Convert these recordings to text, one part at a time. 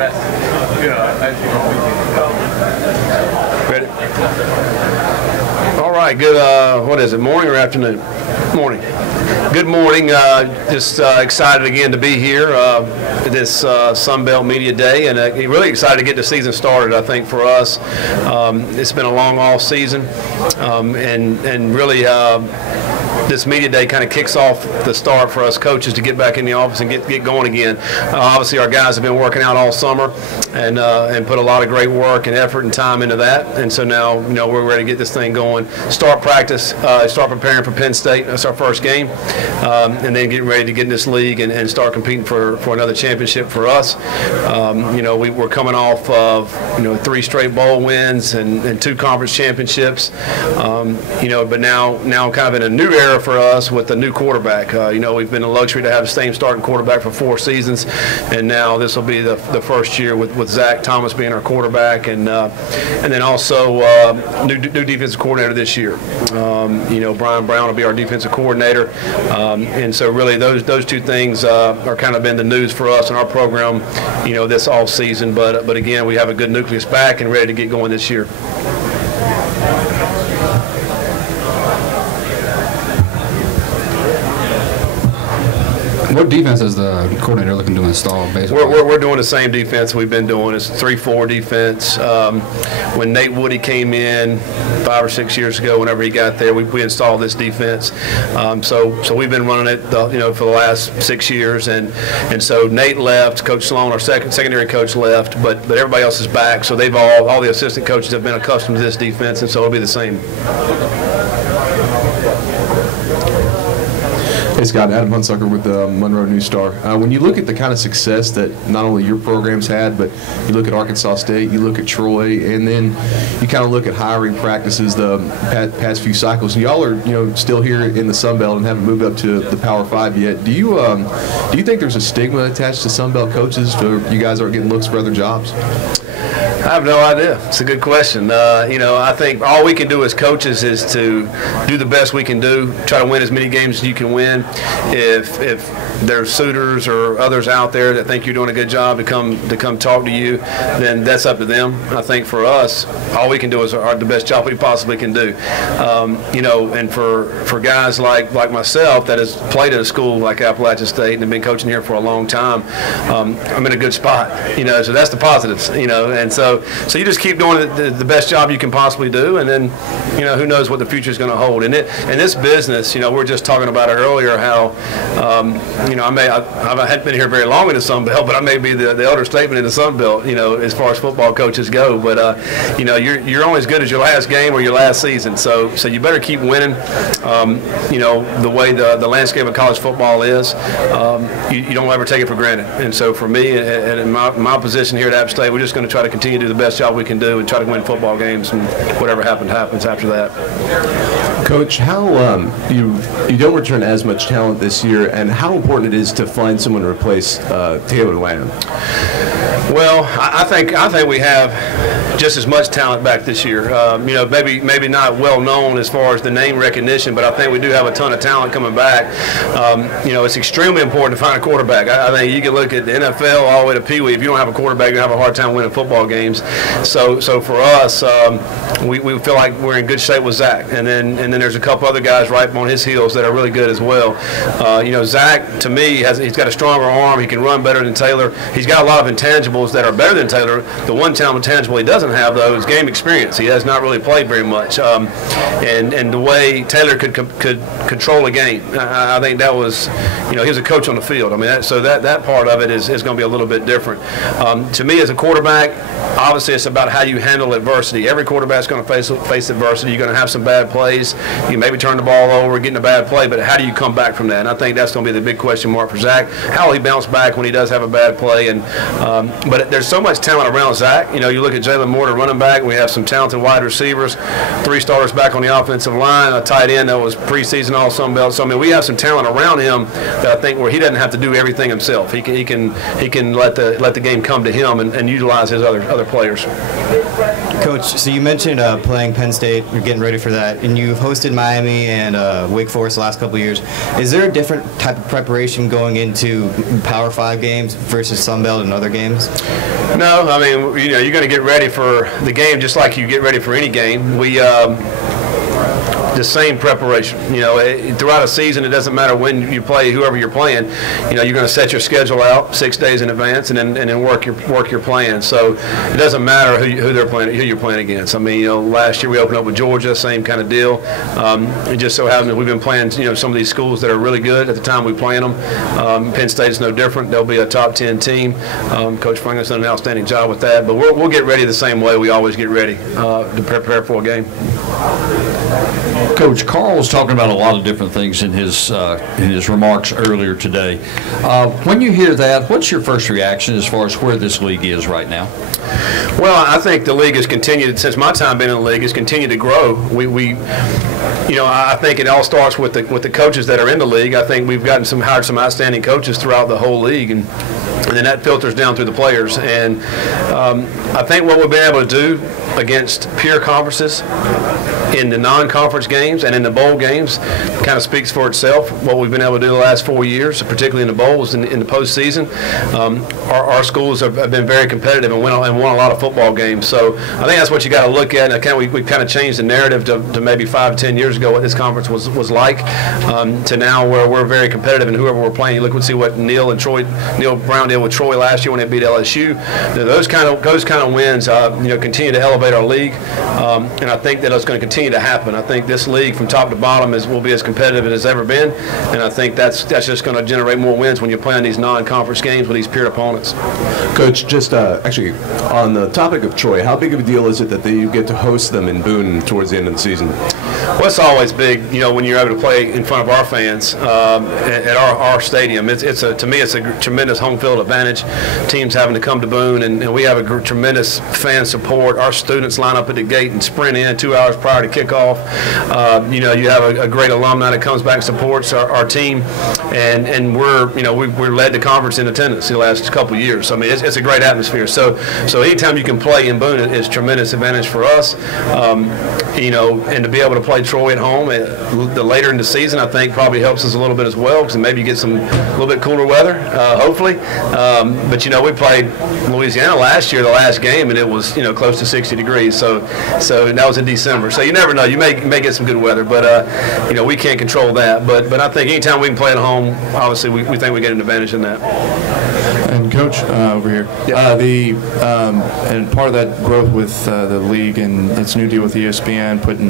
address, as you go. Ready? All right, good, what is it, morning or afternoon? Morning. Good morning. Just excited again to be here this Sunbelt Media Day, and really excited to get the season started. I think for us, it's been a long off season, and really this media day kind of kicks off the start for us coaches to get back in the office and get going again. Obviously, our guys have been working out all summer and put a lot of great work and effort and time into that. And so now, we're ready to get this thing going. Start practice, start preparing for Penn State. That's our first game, and then getting ready to get in this league and start competing for another championship for us. We're coming off of 3 straight bowl wins and 2 conference championships. But now kind of in a new era for us with a new quarterback. We've been a luxury to have the same starting quarterback for 4 seasons, and now this will be the first year with Zach Thomas being our quarterback, and then also new defensive coordinator this year. Brian Brown will be our defensive coordinator, and so really those 2 things are kind of been the news for us in our program, this off season. But again, we have a good nucleus back and ready to get going this year. What defense is the coordinator looking to install? Basically, we're doing the same defense we've been doing. It's 3-4 defense. When Nate Woody came in 5 or 6 years ago, whenever he got there, we installed this defense. So we've been running it, for the last 6 years, and so Nate left, Coach Sloan, our secondary coach, left, but everybody else is back. So they've all the assistant coaches have been accustomed to this defense, and so it'll be the same. Hey Scott, Adam Hunsucker with the Monroe News Star. When you look at the kind of success that not only your program's had, but you look at Arkansas State, you look at Troy, and then you kind of look at hiring practices the past few cycles, and y'all are still here in the Sun Belt and haven't moved up to the Power 5 yet. Do you think there's a stigma attached to Sun Belt coaches, or you guys aren't getting looks for other jobs? I have no idea. It's a good question. I think all we can do as coaches is to do the best we can do, try to win as many games as you can win. If there's suitors or others out there that think you're doing a good job to come talk to you, then that's up to them. I think for us, all we can do is the best job we possibly can do. And for guys like myself that has played at a school like Appalachian State and have been coaching here for a long time, I'm in a good spot. So that's the positives. And so you just keep doing the best job you can possibly do, and then who knows what the future is going to hold. And this business, we were just talking about it earlier, how I hadn't been here very long in the Sun Belt, but I may be the elder statesman in the Sun Belt, as far as football coaches go. But you're only as good as your last game or your last season. So you better keep winning. The way the landscape of college football is, you don't ever take it for granted. And so for me, and in my position here at App State, we're just going to try to continue to do the best job we can do and try to win football games, and whatever happens after that. Coach, how you don't return as much talent this year, and how important it is to find someone to replace Taylor Lamb? Well, I think we have just as much talent back this year. Maybe not well known as far as the name recognition, but I think we do have a ton of talent coming back. It's extremely important to find a quarterback. I think you can look at the NFL all the way to Pee Wee. If you don't have a quarterback, you're going to have a hard time winning football games. So for us, we feel like we're in good shape with Zach, and then there's a couple other guys right on his heels that are really good as well. Zach, to me, he's got a stronger arm. He can run better than Taylor. He's got a lot of intangibles that are better than Taylor. The one intangible he doesn't have, though, is game experience. He has not really played very much, and the way Taylor could control a game, I think that was, he was a coach on the field. I mean, so that part of it is going to be a little bit different. To me, as a quarterback, obviously it's about how you handle adversity. Every quarterback's going to face adversity. You're going to have some bad plays. You maybe turn the ball over, getting a bad play, but how do you come back from that? And I think that's going to be the big question mark for Zach. How will he bounce back when he does have a bad play? And but there's so much talent around Zach. You look at Jalen Moore, the running back. We have some talented wide receivers, 3 starters back on the offensive line, a tight end that was preseason all Sun Belt. So I mean, we have some talent around him that I think where he doesn't have to do everything himself. He can let the game come to him and utilize his other players. Coach, so you mentioned playing Penn State, you're getting ready for that, and you've hosted Miami and Wake Forest the last couple of years. Is there a different type of preparation going into Power 5 games versus Sun Belt and other games? No, I mean, you're going to get ready for the game just like you get ready for any game. The same preparation. Throughout a season, it doesn't matter when you play whoever you're playing. You're going to set your schedule out 6 days in advance and then work your plan. So it doesn't matter who they're playing, who you're playing against. I mean, last year we opened up with Georgia, same kind of deal. It just so happens that we've been playing some of these schools that are really good at the time we play them. Penn State is no different. They'll be a top 10 team. Coach Franklin's done an outstanding job with that. But we'll get ready the same way we always get ready to prepare for a game. Coach, Carl was talking about a lot of different things in his remarks earlier today. When you hear that, what's your first reaction as far as where this league is right now? Well, I think the league has continued, since my time being in the league, has continued to grow. I think it all starts with the coaches that are in the league. I think we've hired some outstanding coaches throughout the whole league, and then that filters down through the players. And I think what we've been able to do against peer conferences in the non-conference games and in the bowl games kind of speaks for itself. What we've been able to do the last 4 years, particularly in the bowls in the postseason, our schools have been very competitive and won a lot of football games. So I think that's what you got to look at. And we kind of changed the narrative to maybe 5 to 10 years ago what this conference was like to now where we're very competitive and whoever we're playing. You look and see what Neil Brown did with Troy last year when they beat LSU. Those kind of wins continue to elevate our league, and I think that it's going to continue to happen. I think this league from top to bottom will be as competitive as it's ever been, and I think that's just going to generate more wins when you're playing these non-conference games with these peer opponents. Coach, just actually on the topic of Troy, how big of a deal is it that you get to host them in Boone towards the end of the season? Well, it's always big, when you're able to play in front of our fans at our stadium. To me, it's a tremendous home field advantage. Teams having to come to Boone, and we have a tremendous fan support. Our students line up at the gate and sprint in 2 hours prior to kickoff. You have a great alumni that comes back and supports our team, and we're led the conference in attendance the last couple of years. So, I mean, it's a great atmosphere. So anytime you can play in Boone is a tremendous advantage for us. And to be able to play Troy at home the later in the season, I think probably helps us a little bit as well, because maybe you get a little bit cooler weather, hopefully. But we played Louisiana last year, the last game, and it was close to 60 degrees. So that was in December. So you never know. You may get some good weather, but we can't control that. But I think anytime we can play at home, obviously we think we get an advantage in that. And Coach, over here, and part of that growth with the league and its new deal with ESPN, putting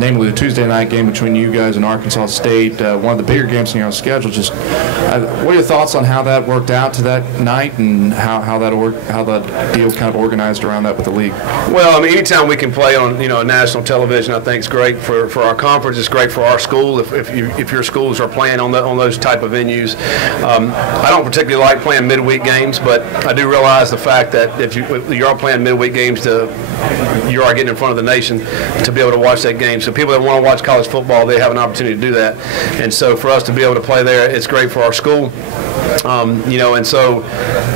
namely the Tuesday night game between you guys and Arkansas State, one of the bigger games in your schedule. Just what are your thoughts on how that worked out to that night, and how that deal kind of organized around that with the league? Well, I mean, anytime we can play on national television, I think it's great for our conference. It's great for our school if your schools are playing on those type of venues. I don't particularly like playing midweek games, but I do realize the fact that if you are playing midweek games, you are getting in front of the nation to be able to watch that game. So people that want to watch college football, they have an opportunity to do that. And so for us to be able to play there, it's great for our school. And so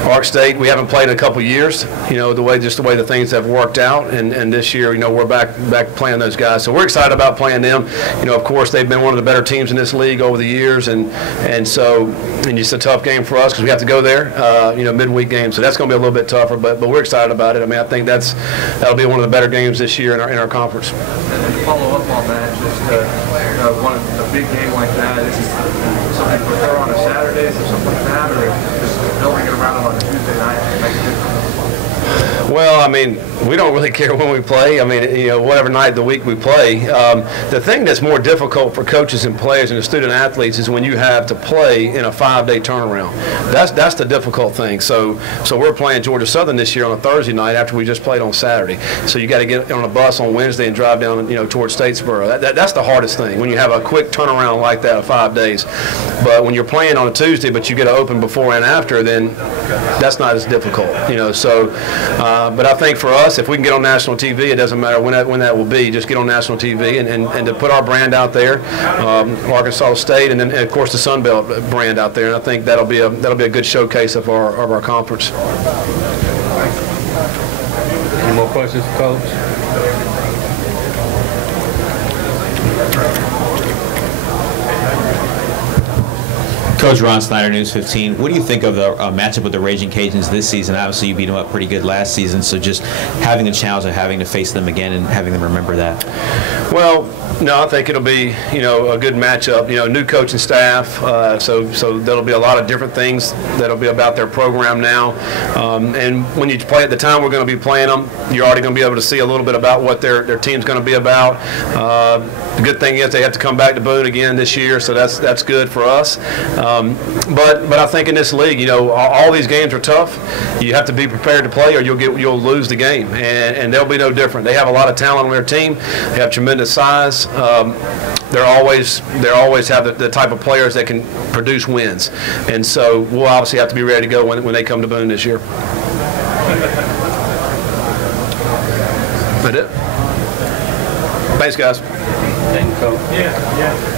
Ark State, we haven't played in a couple of years, the way the things have worked out, and this year, we're back playing those guys. So we're excited about playing them. Of course, they've been one of the better teams in this league over the years, and it's a tough game for us because we have to go there, midweek game. So that's going to be a little bit tougher, but we're excited about it. I mean, I think that'll be one of the better games this year in our conference. And to follow up on that, just a big game like that, is something you prefer on a Saturday or something like that, or just building it around on a Tuesday night makes a difference? Well, I mean, we don't really care when we play. I mean, whatever night of the week we play. The thing that's more difficult for coaches and players and the student athletes is when you have to play in a 5-day turnaround. That's the difficult thing. So we're playing Georgia Southern this year on a Thursday night after we just played on Saturday. So you got to get on a bus on Wednesday and drive down, towards Statesboro. That's the hardest thing when you have a quick turnaround like that of 5 days. But when you're playing on a Tuesday, but you get to open before and after, then that's not as difficult. But I think for us, if we can get on national TV, it doesn't matter when that will be. Just get on national TV and to put our brand out there, Arkansas State, and then of course the Sun Belt brand out there. And I think that'll be a good showcase of our conference. Any more questions for Coach? Coach Ron Snyder, News 15. What do you think of the matchup with the Raging Cajuns this season? Obviously, you beat them up pretty good last season, so just having the challenge of having to face them again and having them remember that. Well, no, I think it'll be, a good matchup. New coaching staff, so there'll be a lot of different things that'll be about their program now. And when you play at the time we're going to be playing them, you're already going to be able to see a little bit about what their team's going to be about. The good thing is they have to come back to Boone again this year, so that's good for us. But I think in this league, all these games are tough. You have to be prepared to play, or you'll lose the game, and they'll be no different. They have a lot of talent on their team. They have tremendous size. They always have the type of players that can produce wins, and so we'll obviously have to be ready to go when they come to Boone this year. That it? Thanks, guys. Thank you, Coach. Yeah.